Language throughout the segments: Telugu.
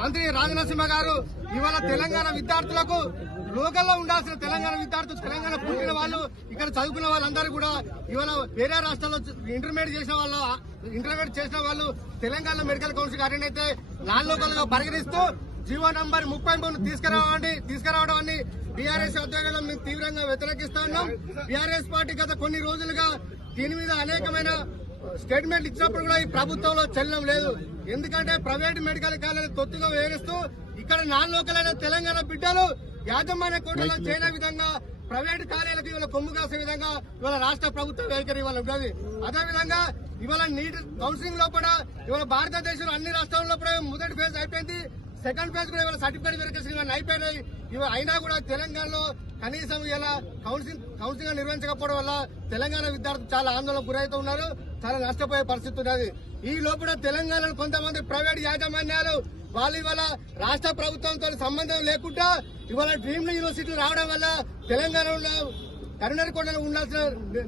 మంత్రి రాజనరసింహ గారు ఇవాళ తెలంగాణ విద్యార్థులకు లోకల్లో ఉండాల్సిన తెలంగాణ విద్యార్థులు తెలంగాణ పుట్టిన వాళ్ళు ఇక్కడ చదువుకున్న వాళ్ళందరూ కూడా ఇవాళ వేరే రాష్ట్రాల్లో ఇంటర్మీడియట్ చేసిన వాళ్ళు ఇంటర్మీడియట్ చేసిన వాళ్ళు తెలంగాణ మెడికల్ కౌన్సిల్ అటెండ్ అయితే నాన్ లోకల్గా పరిగణిస్తూ జీవో నంబర్ ముప్పై మూడు తీసుకురావండి తీసుకురావడం అని బీఆర్ఎస్ ఆధ్వర్యంలో మేము తీవ్రంగా వ్యతిరేకిస్తా ఉన్నాం. బీఆర్ఎస్ పార్టీ గత కొన్ని రోజులుగా దీని మీద అనేకమైన స్టేట్మెంట్ ఇచ్చినప్పుడు కూడా ఈ ప్రభుత్వంలో చెల్లడం లేదు. ఎందుకంటే ప్రైవేట్ మెడికల్ కాలేజ్ తొత్తుగా వేగిస్తూ ఇక్కడ నాన్ లోకల్ అయిన తెలంగాణ బిడ్డలు యాజమాన్య కోటలో చేయని విధంగా ప్రైవేట్ కాలేజీలకు ఇవాళ కొమ్ము కాసే విధంగా ఇవాళ రాష్ట్ర ప్రభుత్వ వైఖరి ఇవాళ ఉన్నది. అదేవిధంగా ఇవాళ నీట్ కౌన్సిలింగ్లో కూడా ఇవాళ భారతదేశంలో అన్ని రాష్ట్రాల్లో కూడా మొదటి ఫేజ్ అయిపోయింది. సెకండ్ ఫేజ్ కూడా ఇవాళ సర్టిఫికేట్ వెరిఫికేషన్ అయిపోయినాయి. ఇవాళ అయినా కూడా తెలంగాణలో కనీసం ఇలా కౌన్సిలింగ్ కౌన్సిలింగ్ నిర్వహించకపోవడం వల్ల తెలంగాణ విద్యార్థులు చాలా ఆందోళన గురవుతూ ఉన్నారు. చాలా నష్టపోయే పరిస్థితి ఉన్నది. ఈ లోపల తెలంగాణలో కొంతమంది ప్రైవేట్ యాజమాన్యాలు వాళ్ళు ఇవాళ రాష్ట్ర ప్రభుత్వంతో సంబంధం లేకుండా ఇవాళ డ్రీమ్ యూనివర్సిటీ రావడం వల్ల తెలంగాణలో కరీంనగర్ కొండలో ఉండాల్సిన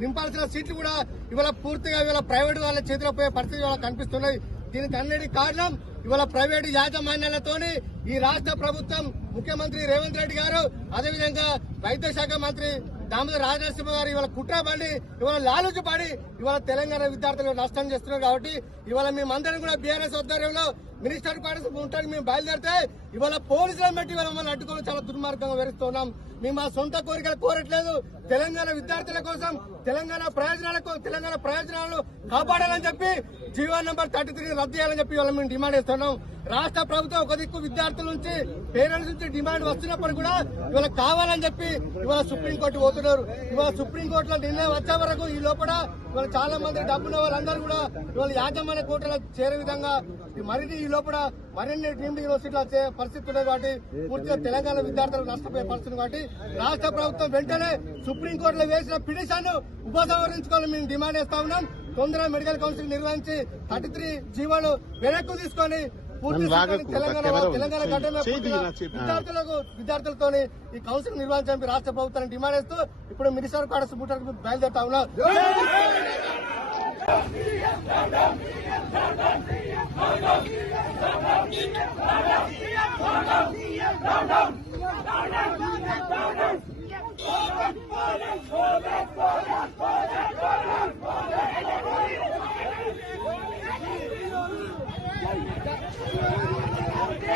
నింపాల్సిన సీట్లు కూడా ఇవాళ పూర్తిగా ఇవాళ ప్రైవేట్ వాళ్ళ చేతిలో పోయే పరిస్థితి ఇవాళ కనిపిస్తున్నాయి. దీనికి అన్నిటి కారణం ఇవాళ ప్రైవేట్ యాజమాన్యాలతోని ఈ రాష్ట్ర ప్రభుత్వం ముఖ్యమంత్రి రేవంత్ రెడ్డి గారు అదేవిధంగా వైద్య శాఖ మంత్రి దామోదర్ రాజనరసింహ గారు ఇవాళ కుట్ర పడి ఇవాళ లాలూచి పడి ఇవాళ తెలంగాణ విద్యార్థులు నష్టం చేస్తున్నారు కాబట్టి ఇవాళ మేమందరం కూడా బీఆర్ఎస్ ఆధ్వర్యంలో మినిస్టర్ క్వార్టర్స్ ఉంటానికి మేము బయలుదేరితే ఇవాళ పోలీసులను పెట్టి ఇవాళ మమ్మల్ని అడ్డుకోవడం చాలా దుర్మార్గంగా వెరుస్తున్నాం మేము మా సొంత కోరికలు కోరట్లేదు. తెలంగాణ విద్యార్థుల కోసం తెలంగాణ ప్రయోజనాల తెలంగాణ ప్రయోజనాలను కాపాడాలని చెప్పి జీవో నెంబర్ థర్టీ త్రీ రద్దు చేయాలని చెప్పి ఇవాళ మేము డిమాండ్ చేస్తున్నాం. రాష్ట్ర ప్రభుత్వం ఒక దిక్కు విద్యార్థుల నుంచి పేరెంట్స్ నుంచి డిమాండ్ వస్తున్నప్పుడు కూడా ఇవాళ కావాలని చెప్పి ఇవాళ సుప్రీంకోర్టు చేస్తున్నారు ఇవాళ సుప్రీంకోర్టులో నిర్ణయం వచ్చే వరకు ఈ లోపల ఇవాళ చాలా మంది డబ్బున్న వాళ్ళందరూ కూడా ఇవాళ యాజమాన్య కోర్టులో చేరే విధంగా మరిన్ని ఈ లోపల మరిన్ని డ్రీమ్ యూనివర్సిటీలో వచ్చే పరిస్థితి ఉన్నది కాబట్టి పూర్తిగా తెలంగాణ విద్యార్థులకు నష్టపోయే పరిస్థితి కాబట్టి రాష్ట్ర ప్రభుత్వం వెంటనే సుప్రీంకోర్టులో వేసిన పిటిషన్ ఉపసంహరించుకోవాలని మేము డిమాండ్ చేస్తా ఉన్నాం. తొందరగా మెడికల్ కౌన్సిల్ నిర్వహించి థర్టీ త్రీ జీవోలు వెనక్కు తీసుకొని తెలంగాణ విద్యార్థులకు విద్యార్థులతో ఈ కౌన్సిల్ నిర్వహించడానికి రాష్ట్ర ప్రభుత్వాన్ని డిమాండ్ చేస్తూ ఇప్పుడు మినిస్టర్ కాడ సుబ్బుటకు బయలుదేరుతా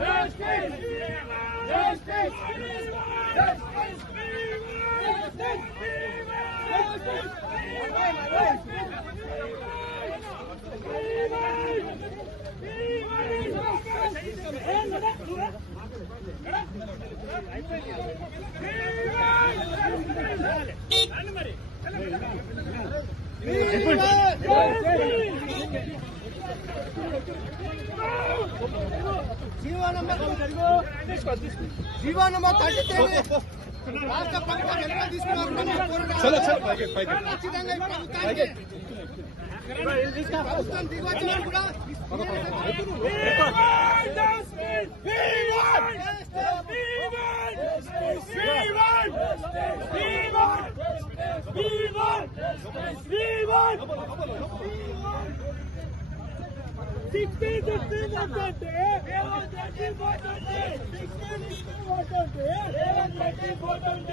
ఉన్నాం GO number GO number thirty three రాష్ట్ర ప్రభుత్వం తీసుకున్నారు ఖచ్చితంగా ప్రభుత్వం దిగొచ్చినా కూడా 16, 16, what don't